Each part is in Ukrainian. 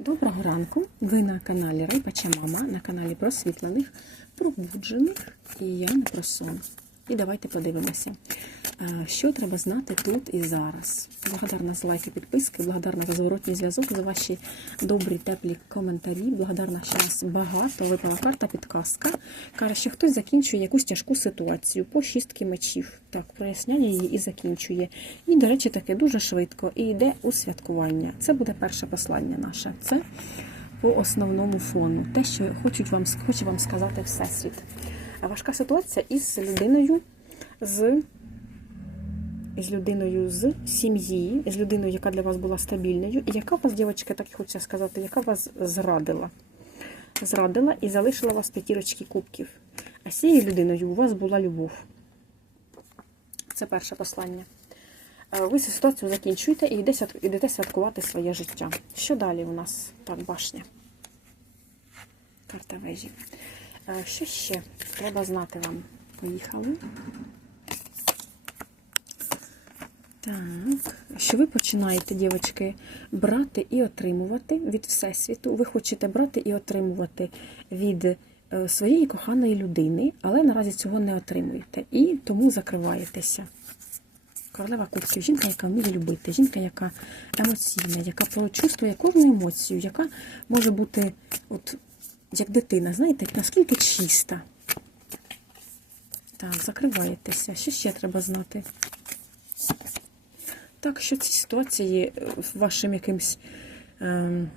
Доброго ранку! Ви на каналі Рибача Мама, на каналі просвітлених, пробуджених і я не про сон. І давайте подивимося, е, що треба знати тут і зараз. Благодарна за лайки, підписки, благодарна за зворотній зв'язок, за ваші добрі, теплі коментарі. Благодарна, що вас багато. Випала карта підказка. Каже, що хтось закінчує якусь тяжку ситуацію по шістки мечів. Так, проясняє її і закінчує. І, до речі, таке дуже швидко і йде у святкування. Це буде перше послання наше. Це по основному фону. Те, що хочуть вам, хоче вам сказати Всесвіт. Важка ситуація із людиною з. З людиною з сім'ї, з людиною, яка для вас була стабільною, і яка вас, дівчатки, так і хочеться сказати, яка вас зрадила. Зрадила і залишила вас п'ятірочки кубків. А з цією людиною у вас була любов. Це перше послання. Е, Ви цю ситуацію закінчуєте і йдете святкувати своє життя. Що далі у нас? Так, башня. Карта вежі. Е, Що ще треба знати вам? Поїхали. Так, що ви починаєте, дівчатки, брати і отримувати від Всесвіту. Ви хочете брати і отримувати від е, своєї коханої людини, але наразі цього не отримуєте. І тому закриваєтеся. Королева кубків, жінка, яка вміє любити, жінка, яка емоційна, яка прочувствує кожну емоцію, яка може бути, от, як дитина, знаєте, наскільки чиста. Так, закриваєтеся. Що ще треба знати? Так, що ці ситуації е, вашим якимсь ем,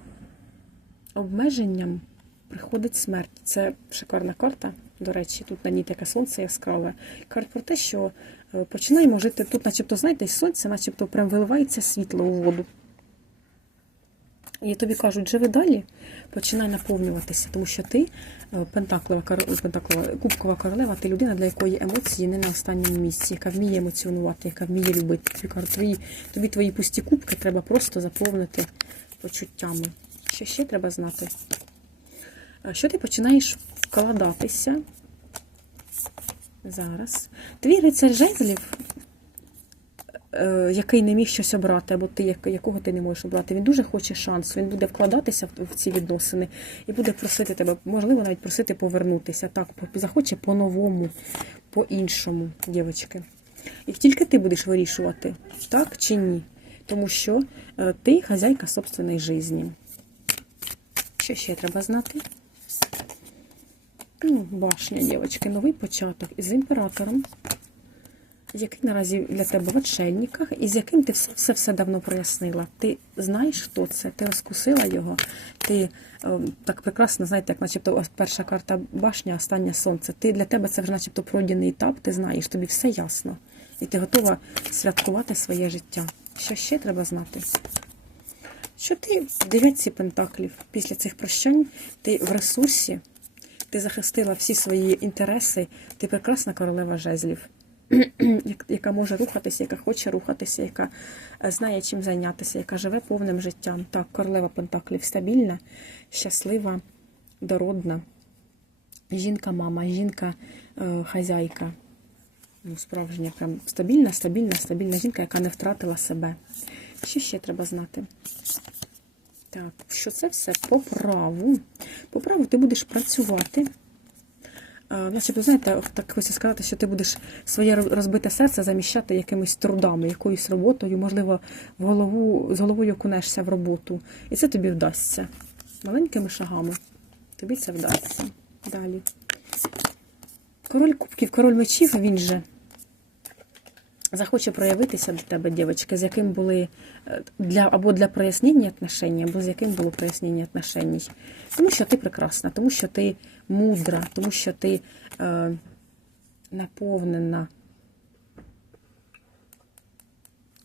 обмеженням приходить смерть. Це шикарна карта. До речі, тут на ній таке сонце яскраве. Карт про те, що е, починаємо жити тут, начебто, знаєте, сонце, начебто прям виливається світло у воду. І тобі кажуть, живи далі, починай наповнюватися, тому що ти пентаклова, пентаклова, кубкова королева, ти людина, для якої емоції не на останньому місці, яка вміє емоціонувати, яка вміє любити. Тобі тобі твої пусті кубки треба просто заповнити почуттями. Що ще треба знати? Що ти починаєш вкладатися зараз? Твій рицар жезлів який не міг щось обрати, або ти, якого ти не можеш обрати, він дуже хоче шансу. Він буде вкладатися в, в ці відносини і буде просити тебе, можливо, навіть просити повернутися. Так, захоче по-новому, по-іншому, дівчатки. І тільки ти будеш вирішувати, так чи ні. Тому що е, ти хазяйка собственної житті. Що ще треба знати? Ну, башня, дівчатки, новий початок із імператором який наразі для тебе в отшельниках, і з яким ти все все, все давно прояснила. Ти знаєш, хто це, ти розкусила його, ти е, так прекрасно, знаєте, як начебто перша карта башня, останнє сонце. Ти для тебе це вже начебто пройдений етап, ти знаєш, тобі все ясно. І ти готова святкувати своє життя. Що ще треба знати? Що ти в дев'ятці пентаклів після цих прощань, ти в ресурсі, ти захистила всі свої інтереси, ти прекрасна королева жезлів яка може рухатися, яка хоче рухатися, яка е, знає чим зайнятися, яка живе повним життям. Так, королева Пентаклів стабільна, щаслива, дородна. Жінка-мама, жінка-хазяйка. Ну, справжня, прям стабільна, стабільна, стабільна жінка, яка не втратила себе. Що ще треба знати? Так, що це все по праву. По праву ти будеш працювати. Е, Начебто, знаєте, так хочеться сказати, що ти будеш своє розбите серце заміщати якимись трудами, якоюсь роботою, можливо, в голову, з головою окунешся в роботу. І це тобі вдасться. Маленькими шагами. Тобі це вдасться. Далі. Король кубків, король мечів, він же захоче проявитися до тебе, дівчатка, з яким були е, для або для прояснення отношень, або з яким було прояснення отношень. Тому що ти прекрасна, тому що ти мудра, тому що ти е, наповнена.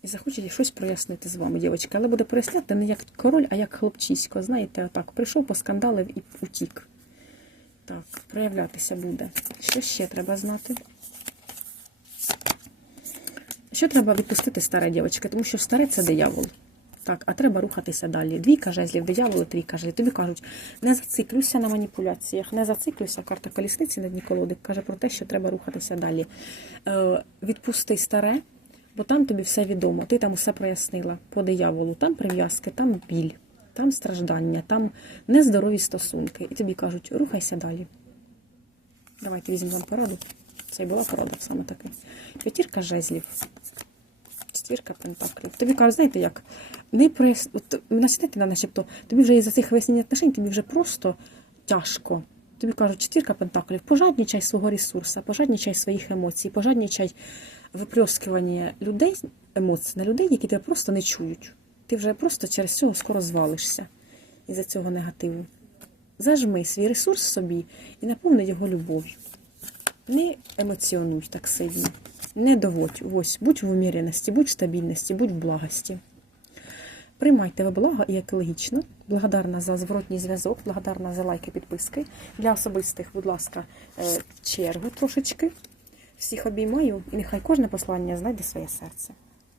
І захоче щось прояснити з вами, дівчатка. Але буде проясняти не як король, а як хлопчисько. Знаєте, отак. Прийшов, поскандалив і утік. Так, проявлятися буде. Що ще треба знати? Що треба відпустити старе, дівчатки? Тому що старе це диявол. Так, а треба рухатися далі. Двійка жезлів, диявол, трійка жезлів. Тобі кажуть, не зациклюйся на маніпуляціях, не зациклюйся. Карта колісниці на дні колоди каже про те, що треба рухатися далі. Е, відпусти старе, бо там тобі все відомо. Ти там усе прояснила по дияволу. Там прив'язки, там біль. там страждання, там нездорові стосунки. І тобі кажуть, рухайся далі. Давайте візьмемо пораду. Це і була порада саме таки. П'ятірка жезлів. Четвірка пентаклів. Тобі кажуть, знаєте як? Не прес... Начебто, тобі вже із-за цих вияснень отношень, тобі вже просто тяжко. Тобі кажуть, четвірка пентаклів, пожаднічай свого ресурсу, пожаднічай своїх емоцій, пожаднічай випльоскування людей, емоцій на людей, які тебе просто не чують. Ти вже просто через цього скоро звалишся із-за цього негативу. Зажми свій ресурс собі і наповни його любов'ю. Не емоціонуй так сильно. Не доводь. Ось, будь в уміреності, будь в стабільності, будь в благості. Приймайте ви благо і екологічно. Благодарна за зворотній зв'язок, благодарна за лайки, підписки. Для особистих, будь ласка, е, чергу трошечки. Всіх обіймаю, і нехай кожне послання знайде своє серце.